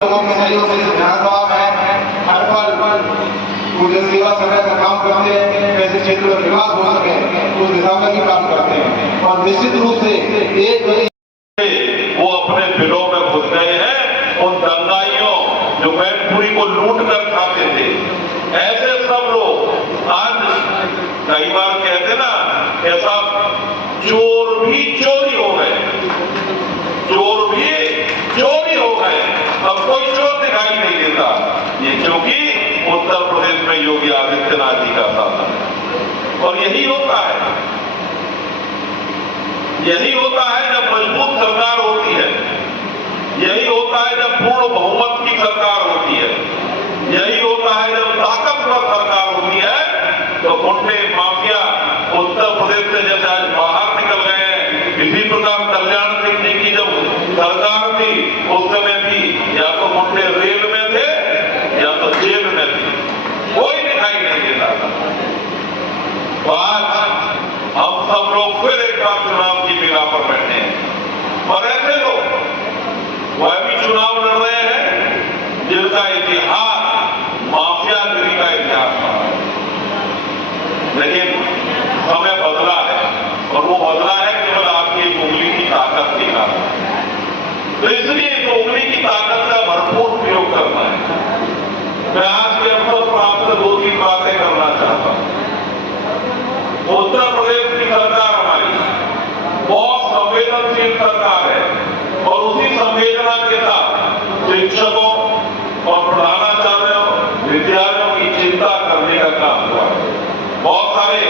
लोगों के सहयोग से विधानसभा में हर पल पूरे सेवा समय का काम करते हैं, कैसे क्षेत्र का विकास हो सके उस दिशा में भी काम करते हैं। और निश्चित रूप से एक वो अपने दिलों में घुस गए हैं उन दंगाइयों जो मैनपुरी को लूट कर खाते थे। ऐसे सब लोग आज कई बार कहते ना ऐसा चोर भी चोरी हो गए, चोर भी चोरी हो गए, अब कोई चोर दिखाई नहीं देता। ये क्योंकि उत्तर प्रदेश में योगी आदित्यनाथ जी का शासन है। और यही होता है, यही होता है जब मजबूत सरकार होती है, यही होता है जब पूर्ण बहुमत की सरकार होती है, यही होता है जब ताकतवर सरकार होती है। तो गुंडे माफिया उत्तर प्रदेश से जैसे आज बाहर निकल गए हैं, इसी प्रकार कल्याण सिंह जी की जब सरकार थी उस समय भी या तो गुंडे रेल में थे या तो जेल में थे, कोई दिखाई नहीं देता था। तो आज हम सब लोग फिर एक बार चुनाव की बिगा पर बैठे हैं और ऐसे लोग वह भी चुनाव लड़ रहे हैं जिनका इतिहास माफियागिरी का इतिहास रहा है। लेकिन समय बदला है और वो बदला है केवल आपकी एक उंगली की ताकत के कारण। तो इसलिए इस उंगली की ताकत का भरपूर प्रयोग करना है। मैं आज के अवसर पर आपसे 2-3 बातें करना चाहता हूं। उत्तर प्रदेश की सरकार हमारी बहुत संवेदनशील सरकार है और उसी संवेदना के साथ शिक्षकों और प्रधानाचार्यों विद्यार्थियों की चिंता करने का काम हुआ है। बहुत सारे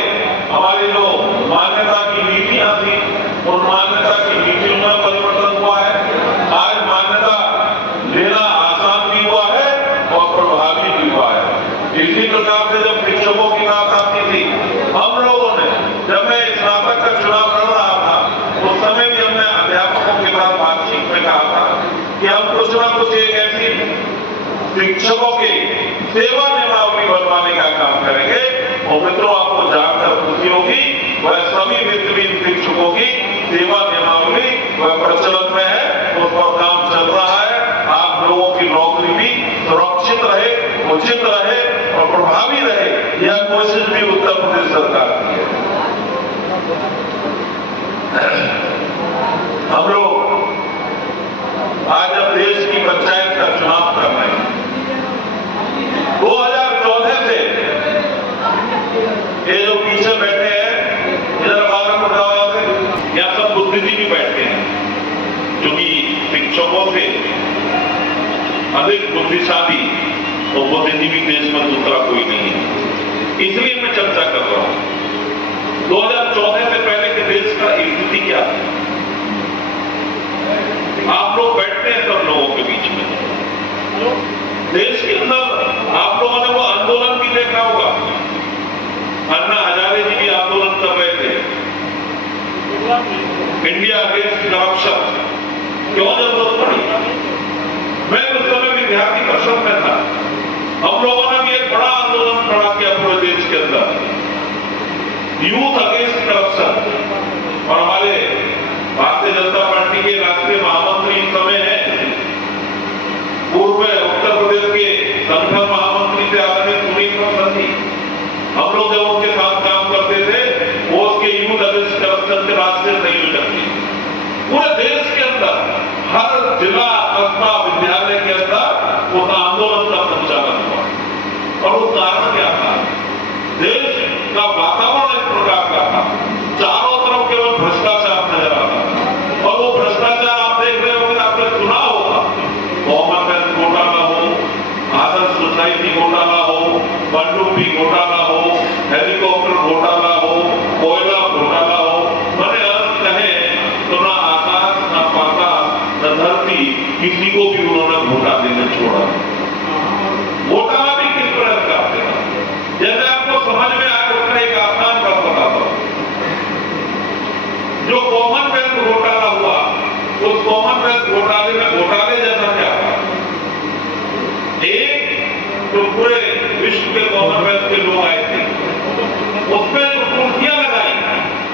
हमारी जो मान्यता की नीतियां थी उन मान्यता की नीतियों में परिवर्तन हुआ है। आज मान्यता लेना आसान भी हुआ है और प्रभावी भी हुआ है। इसी प्रकार से जब शिक्षकों की बात आती थी, हम लोगों ने जब मैं स्नातक का चुनाव लड़ रहा था उस समय भी हमने अध्यापकों के साथ बातचीत में कहा था कि हम कुछ ना कुछ एक ऐसी शिक्षकों की सेवा नियमावली बनवाने का काम करेंगे। और मित्रों, आपको जानकर खुशी होगी वह सभी वित्तहीन शिक्षकों की सेवा नियमावली वह प्रचलन में है, उस पर काम चल रहा है। आप लोगों की नौकरी भी सुरक्षित रहे, उचित रहे और प्रभावी रहे, यह कोशिश भी उत्तर प्रदेश सरकार की है। हम लोग आज अब देश की पंचायत का चुनाव कर रहे हैं। 2014 से ये जो पीछे बैठे हैं इधर बालक बताओ से या सब बुद्धिजीवी बैठे हैं, क्योंकि शिक्षकों से अधिक बुद्धिशाली और बुद्धिजीवी देश में दूसरा कोई नहीं है। इसलिए मैं चर्चा कर रहा हूं 2014 से पहले के देश का स्थिति क्या है। आप लोग बैठते हैं सब लोगों के बीच में, देश के अंदर आप लोगों ने वो आंदोलन भी देखा होगा, अन्ना हजारे जी भी आंदोलन कर रहे थे, इंडिया अगेंस्ट करप्शन। क्यों जरूरत पड़ी? मैं उस समय विद्यार्थी परिषद में था, हम लोगों ने भी एक बड़ा आंदोलन खड़ा किया पूरे देश के अंदर, यूथ अगेंस्ट करप्शन। और हमारे भारतीय जनता पार्टी के राष्ट्रीय महामंत्री इस समय है, पूर्व में उत्तर प्रदेश के संगठन महामंत्री थे आदरणीय सुनील प्रसाद जी। हम लोग जब उनके साथ काम करते थे वो उसके यूथ अगेंस्ट करप्शन के राष्ट्रीय संयोजक थे। पूरे देश के अंदर हर जिला कस्बा विद्यालय के अंदर उस आंदोलन का संचालन हुआ। और वो कारण क्या था? देश का वातावरण इस प्रकार का था, चारों तरफ केवल भ्रष्टाचार नजर आता था। और वो भ्रष्टाचार आप देख रहे होंगे, आपने सुना होगा, कॉमनवेल्थ घोटाला हो, आदर्श सोसाइटी घोटाला हो, पनडुब्बी घोटाला हो, हेलीकॉप्टर घोटाला हो, कोयला घोटाला हो। मैंने अर्थ कहे तो ना आकाश ना पाताल न धरती, किसी को भी उन्होंने घोटाले में छोड़ा। घोटाला भी किस तरह का था, जैसे आपको समझ में आए उसका एक आसान बात बताता हूं। जो कॉमनवेल्थ घोटाला हुआ, उस कॉमनवेल्थ घोटाले में घोटाले जैसा क्या था? एक तो पूरे विश्व के कॉमनवेल्थ के लोग आए थे, उसमें जो कुर्सियां लगाई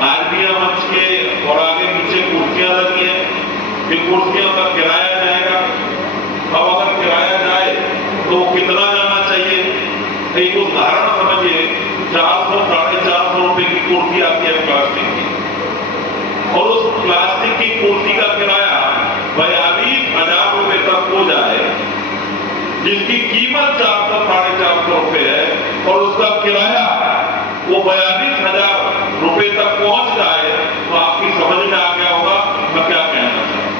आरबीआई मंच के और आगे पीछे कुर्सियां लगी है, ये कुर्सियों का किराया जाएगा। अब अगर कुर्सी का किराया 42,000 रुपए तक हो जाए, जिसकी कीमत 400 साढ़े 400 रुपए है और उसका किराया वो 42,000 रुपए तक पहुंच जाए, तो आपकी समझ में आ गया होगा मैं क्या कहना चाहता हूं।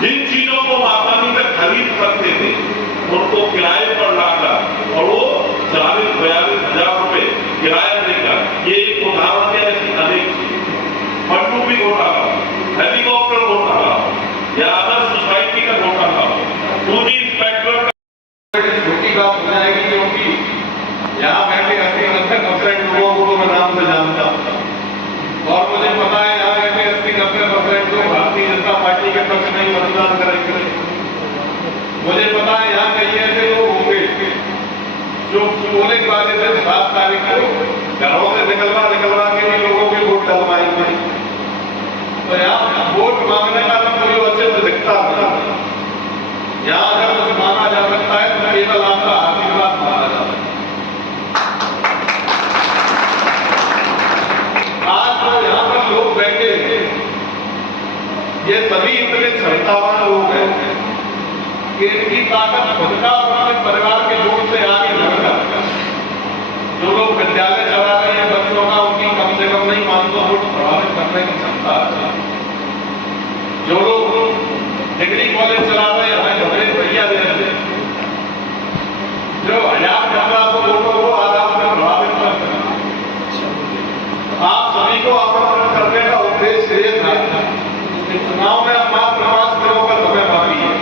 जिन चीजों को आसानी से खरीद सकते थे उनको किराए पर लाकर और वो 40-42,000 रुपए किराया देकर, ये एक उदाहरण है। ऐसी अनेक पनडुब्बी घोटाला, हेलीकॉप्टर घोटाला या अदर सोसाइटी का घोटाला, टूजी इंस्पेक्टर छोटी बात हो जाएगी, क्योंकि यहाँ बैठे 80-90% लोगों को तो मैं नाम से जानता हूँ और मुझे पता है यहाँ बैठे 80-90% लोग भारतीय जनता पार्टी के पक्ष में ही मतदान करेंगे। मुझे पता है यहाँ कई ऐसे लोग होंगे जो पोलिंग वाले दिन 7 तारीख को घरों से निकलवा के भी लोगों के वोट डलवाएंगे। तो यहाँ वोट मांगने का तो कोई औचित्य दिखता नहीं। यहाँ अगर कुछ मांगा जा सकता है तो केवल आपका आशीर्वाद मांगा जा सकता है। आज तो यहाँ पर लोग बैठे हैं, ये सभी इतने क्षमतावान लोग हैं कि इनकी ताकत खुद का और अपने परिवार के लोग से आगे लग सकता है। जो लोग विद्यालय चला रहे हैं बच्चों का, उनकी कम से कम नहीं 500 वोट प्रभावित करने की क्षमता है। जो लोग डिग्री कॉलेज चला रहे हैं, हमें भैया दे रहे हैं, जो 1000-1500 वोटों को आराम से प्रभावित कर सकते। आप सभी को आमंत्रण करने का उद्देश्य ये था कि चुनाव में अब मात्र 5 दिनों का समय बाकी है।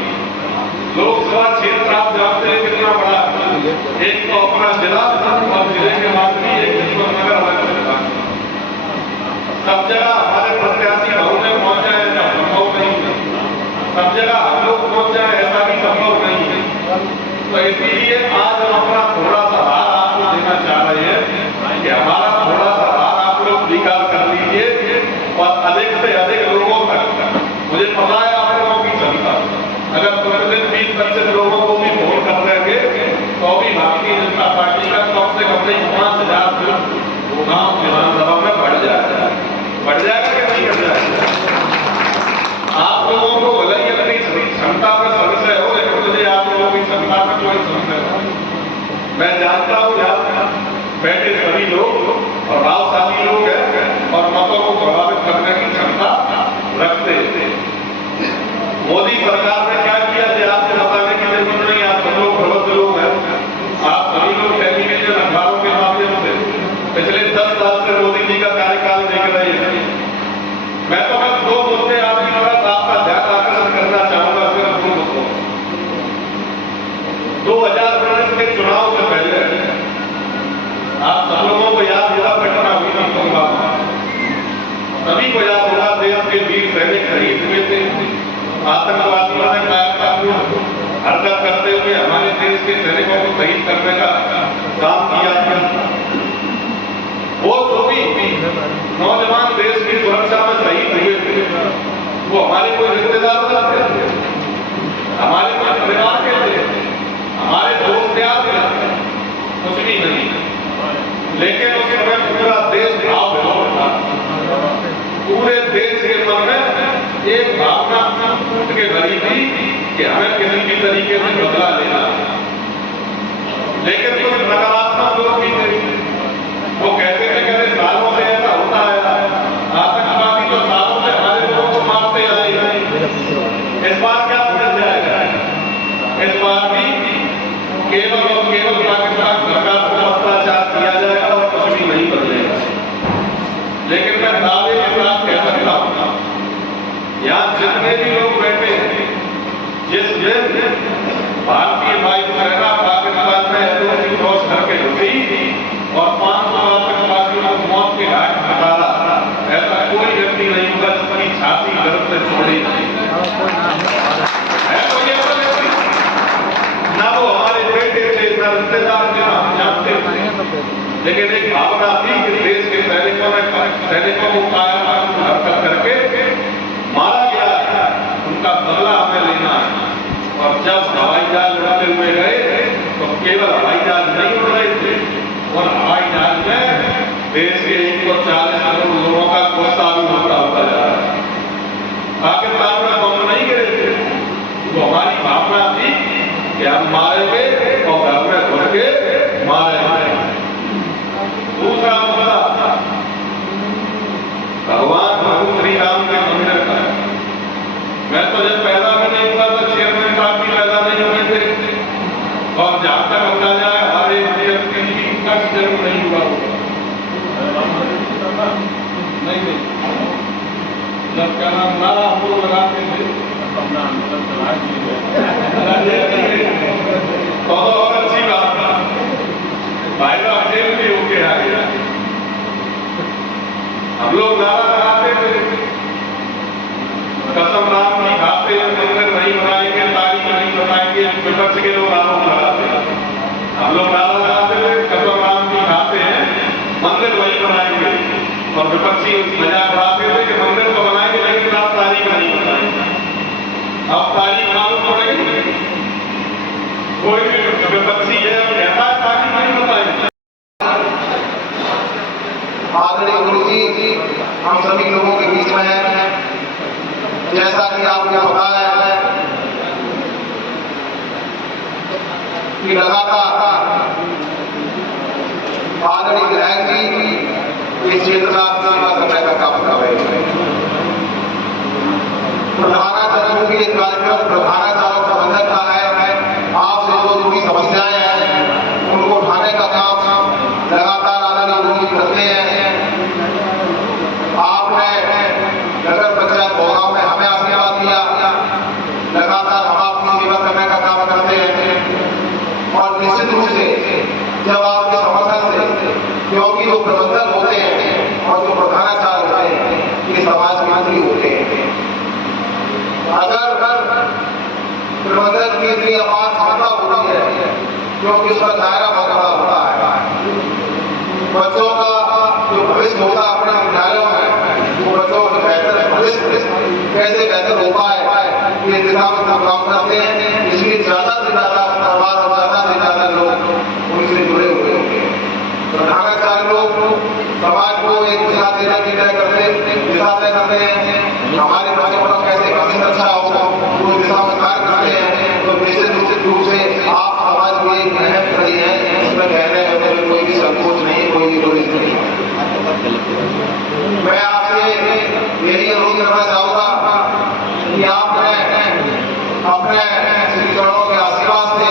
लोकसभा क्षेत्र आप जानते हैं कितना बड़ा है, एक तो अपना जिला और जिले के बाद भी एक किस्मतनगर अलग जिला। सब जगह हमारे प्रत्याशी घरों में पहुंच जाए ऐसा संभव नहीं है, सब जगह हम लोग पहुंच जाए ऐसा भी संभव नहीं है। तो इसीलिए आज हम अपना थोड़ा सा हार आपको देना चाह रहे हैं कि हमारा थोड़ा सा हार आप लोग स्वीकार कर लीजिए और अधिक से अधिक लोगों तक, मुझे पता है आप लोगों की क्षमता, अगर प्रतिदिन 20-25 लोगों को भी वोट कर देंगे तो भी भारतीय जनता पार्टी का कम से कम नहीं 5,000 वो गांव विधानसभा में बढ़ जाएगा कि नहीं बढ़ जाएगा। आप लोगों को भले ही अपनी क्षमता में संशय हो, लेकिन मुझे आप लोगों की क्षमता में कोई संशय नहीं। मैं जानता हूँ यहाँ बैठे सभी लोग प्रभावशाली लोग हैं और मतों को प्रभावित करने की क्षमता रखते हैं। मोदी सरकार ने क्या किया है आपको बताने की जरूरत नहीं, आप सब लोग प्रबुद्ध लोग हैं। आप सभी लोग टेलीविजन अखबारों के माध्यम से पिछले 10 साल से मोदी जी का कार्यकाल देख रहे हैं। मैं तो बस 2 मुद्दे आपकी तरफ आपका ध्यान आकर्षण करना चाहूंगा, सिर्फ 2 मुद्दों। 2019 के चुनाव से पहले आप सब लोगों को याद होगा घटना हुई थी पुलवामा, सभी को याद होगा, देश के वीर सैनिक शहीद हुए थे। आतंकवादियों ने कायरतापूर्ण हरकत करते हुए हमारे देश के सैनिकों को शहीद करने का काम किया था। वो जो भी नौजवान देश की सुरक्षा में शहीद हुए थे वो हमारे कोई रिश्तेदार थे, हमारे कोई परिवार के थे, हमारे दोस्त यार थे, कुछ भी नहीं। लेकिन उस समय पूरा देश भाव विभोर था, पूरे देश के मन में एक भावना उठ के भरी थी कि हमें किसी भी तरीके से बदला लेना। लेकिन कुछ नकारात्मक लोग भी थे, वो कहते थे कि सालों से ऐसा होता है, आतंकवादी तो सालों से हमारे लोगों को मारते आए हैं, इस बार क्या बदल जाएगा? इस बार भी केवल और केवल पाकिस्तान सरकार को अत्याचार किया जाएगा और कुछ भी नहीं बदलेगा। लेकिन मैं दावे के साथ कह सकता हूँ, यहाँ जितने भी लोग बैठे हैं, जिस दिन भारतीय वायुसेना पाकिस्तान में एलओसी क्रॉस करके घुसी और 500 आतंकवादियों को मौत के घाट उतारा, ऐसा कोई व्यक्ति नहीं होगा जिसकी छाती गर्भ से छोड़ी है। कोई ऐसा व्यक्ति ना वो हमारे बेटे थे, ना रिश्तेदार थे, ना हम जानते थे, लेकिन एक भावना थी कि देश के सैनिकों को कायरतापूर्ण हरकत करके मारा गया, उनका बदला हमें लेना है। और जब हवाई जहाज उड़ाते क्या नाम नारा हम लोग लगाते थे अपना आंदोलन चला तो और अच्छी बात भाई साहब जेल भी होके आ गया। हम लोग नारा लगाते थे कसम राम की खाते मंदिर नहीं बनाएंगे, तारीख नहीं बताएंगे, विपक्ष के लोग आरोप लगाते हैं। हम लोग नारा लगाते थे कसम राम की खाते हैं मंदिर नहीं बनाएंगे, और विपक्षी मजाक उड़ाते थे कि मंदिर तो बनाएंगे लेकिन आप तारीख नहीं बताएंगे। अब तारीख मालूम पड़ेगी, कोई भी विपक्षी है कहता है तारीख नहीं बताएंगे। आदरणीय गुरु जी हम सभी लोगों के बीच में है, जैसा कि आपको पता है कि लगातार आदरणीय विधायक जी इस क्षेत्र में आप सेवा करने का काम कर रहे हैं। प्रधानाचार्यों की एक कार्यक्रम प्रधानाचार्य प्रबंधक का है, आपसे जो जुड़ी समस्याएं हैं उनको उठाने का काम लगातार आदरणीय गुरु जी करते हैं। आपने नगर पंचायत भोगांव में हमें आशीर्वाद दिया, लगातार हम आपकी सेवा करने का काम करते हैं। और निश्चित रूप से जब आपके समर्थन से, क्योंकि जो प्रबंधक होते हैं और जो प्रधानाचार्य होते हैं ये समाज के मंत्री होते हैं, अगर प्रबंधक की इतनी अपार क्षमता होती है क्योंकि उसका दायरा बहुत बड़ा होता है, बच्चों का जो भविष्य होता है अपने विद्यालयों में, वो बच्चों का बेहतर भविष्य कैसे बेहतर होता है ये दिशा में काम करते हैं। इसलिए ज्यादा से ज्यादा परिवार और ज्यादा से ज्यादा लोग उनसे जुड़े हुए होंगे। प्रधानाचार्य लोग समाज को एक दिशा देने की तय करते हैं, हमारे बच्चों का कैसे भविष्य अच्छा होगा वो दिशा में कार्य करते हैं। तो निश्चित रूप से आप समाज की एक मेहनत करी है, उसमें कहने में कोई भी संकोच नहीं, कोई भी गुरेज नहीं। मैं आपसे यही अनुरोध करना चाहूंगा कि आपने अपने श्री चरणों के आशीर्वाद से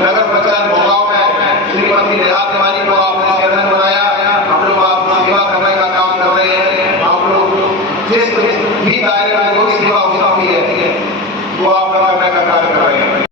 नगर पंचायत भोगांव में श्रीमती नेहा तिवारी को आपने चेयरमैन बनाया। हम लोग आपकी सेवा करने का काम कर रहे हैं। हम लोग जिस